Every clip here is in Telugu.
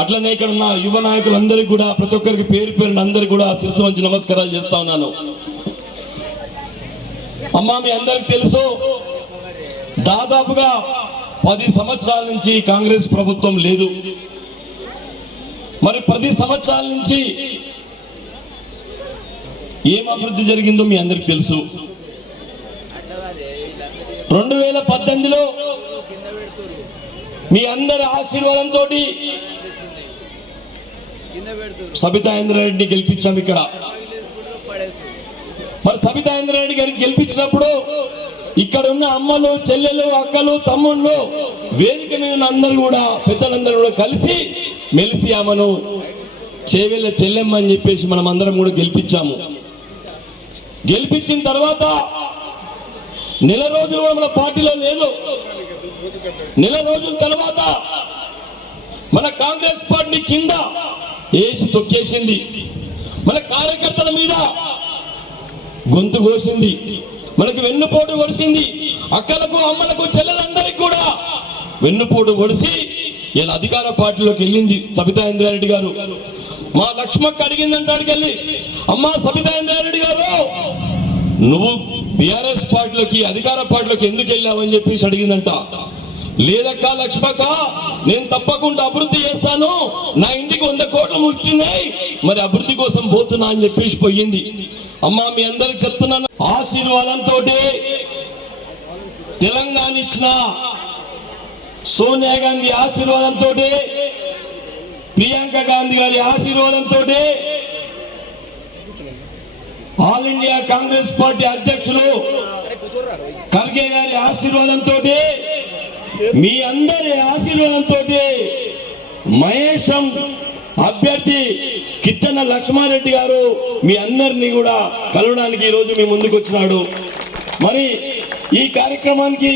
అట్లనే ఇక్కడ ఉన్న యువ నాయకులందరికీ కూడా ప్రతి ఒక్కరికి పేరు పేరున అందరికీ కూడా శిరస్సు వంచి నమస్కారాలు చేస్తా ఉన్నాను. అమ్మా, మీ అందరికి తెలుసు, దాదాపుగా 10 సంవత్సరాల నుంచి కాంగ్రెస్ ప్రభుత్వం లేదు. మరి 10 సంవత్సరాల నుంచి ఏం అభివృద్ధి జరిగిందో మీ అందరికి తెలుసు. 2018లో మీ అందరి ఆశీర్వాదంతో సబితా ఇంద్రారెడ్డిని గెలిపించాం ఇక్కడ. మరి సబితా ఇంద్రారెడ్డి గారిని గెలిపించినప్పుడు ఇక్కడ ఉన్న అమ్మలు, చెల్లెలు, అక్కలు, తమ్ముళ్ళు, వేదిక మీద ఉన్న అందరూ కూడా పెద్దలందరూ కూడా కలిసి మెలిసి ఆమెను చేవెళ్ళ చెల్లెమ్మ అని చెప్పేసి మనం అందరం కూడా గెలిపించాము. గెలిపించిన తర్వాత నెల రోజులు కూడా మన పార్టీలో లేదు. నెల రోజుల తర్వాత మన కాంగ్రెస్ పార్టీ కింద వేసి తొక్కేసింది. మన కార్యకర్తల మీద గొంతు కోసింది, మనకు వెన్నుపోటు ఒడిసింది. అక్కలకు, అమ్మలకు, చెల్లెలందరికీ కూడా వెన్నుపోటు ఒడిసి ఇలా అధికార పార్టీలోకి వెళ్ళింది సబితా ఇంద్రారెడ్డి గారు. మా లక్ష్మక్క అడిగిందంటే అడిగెళ్ళి, అమ్మా సబితా ఇంద్రారెడ్డి గారు, నువ్వు బీఆర్ఎస్ పార్టీలోకి, అధికార పార్టీలోకి ఎందుకు వెళ్ళావని చెప్పేసి అడిగిందంట. లేదక్క లక్ష్మక్క, నేను తప్పకుండా అభివృద్ధి చేస్తాను, నా ఇంటికి 100 కోట్లు ముట్టినాయి, మరి అభివృద్ధి కోసం పోతున్నా అని చెప్పేసి పోయింది. అమ్మా, మీ అందరికి చెప్తున్నాను, ఆశీర్వాదంతో తెలంగాణ ఇచ్చిన సోనియా గాంధీ ఆశీర్వాదంతో, ప్రియాంక గాంధీ గారి ఆశీర్వాదంతో, ఆల్ ఇండియా కాంగ్రెస్ పార్టీ అధ్యక్షులు ఖర్గే గారి ఆశీర్వాదంతో, మీ అందరి ఆశీర్వాదంతో మహేశం అభ్యర్థి కిచ్చన్న లక్ష్మారెడ్డి గారు మీ అందరినీ కూడా కలవడానికి ఈరోజు మీ ముందుకు వచ్చినాడు. మరి ఈ కార్యక్రమానికి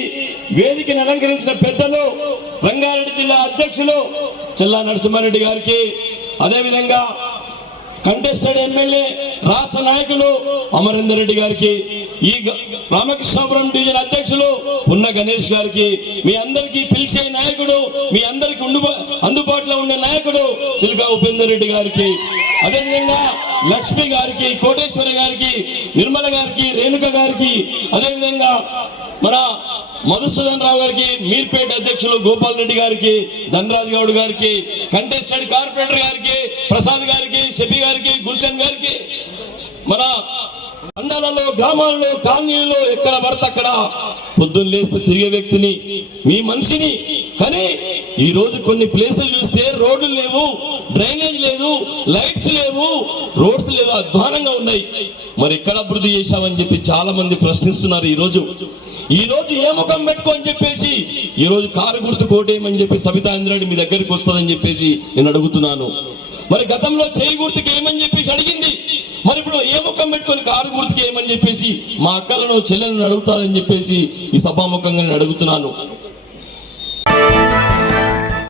వేదికను అలంకరించిన పెద్దలు, రంగారెడ్డి జిల్లా అధ్యక్షులు చెల్లా నరసింహారెడ్డి గారికి, అదేవిధంగా కంటెస్టెడ్ ఎమ్మెల్యే రాష్ట్ర నాయకులు అమరేందర్ రెడ్డి గారికి, ఈ రామకృష్ణాపురం డివిజన్ అధ్యక్షులు ఉన్న గణేష్ గారికి, మీ అందరికీ పిలిచే నాయకుడు, మీ అందరికి అందుబాటులో ఉండే నాయకుడు చిలుక ఉపేందర్ రెడ్డి గారికి, అదేవిధంగా లక్ష్మి గారికి, కోటేశ్వరి గారికి, నిర్మల గారికి, రేణుక గారికి, అదేవిధంగా మన మధుసూదన్ రావు గారికి, మీర్పేట అధ్యక్షులు గోపాల్ రెడ్డి గారికి, ధనరాజ్ గౌడ్ గారికి, కంటెస్టెడ్ కార్పొరేటర్ గారికి, ప్రసాద్ గారికి, షఫీ గారికి, గుల్షన్ గారికి, మన మండలాల్లో, గ్రామాల్లో, కాలనీల్లో ఎక్కడ పడితే అక్కడ పొద్దున్న లేస్తే తిరిగే వ్యక్తిని, మీ మనిషిని. కానీ ఈ రోజు కొన్ని ప్లేసులు చూస్తే రోడ్లు లేవు, డ్రైనేజ్ లేదు, లైట్స్ లేవు, రోడ్స్ లేవు, అధ్వానంగా ఉన్నాయి. మరి ఎక్కడ అభివృద్ధి చేశామని చెప్పి చాలా మంది ప్రశ్నిస్తున్నారు. ఈ రోజు ఏ ముఖం పెట్టుకోని చెప్పేసి ఈ రోజు కారు గుర్తు కోటేయమని చెప్పి సబితా ఇంద్రారెడ్డి మీ దగ్గరికి వస్తుందని చెప్పేసి నేను అడుగుతున్నాను. మరి గతంలో చేయి గుర్తుకి ఏమని చెప్పేసి అడిగింది, మరి ఇప్పుడు ఏ ముఖం పెట్టుకొని కారు గుర్తుకి ఏమని చెప్పేసి మా అక్కలను, చెల్లెలను అడుగుతారని చెప్పేసి ఈ సభాముఖంగా నేను అడుగుతున్నాను.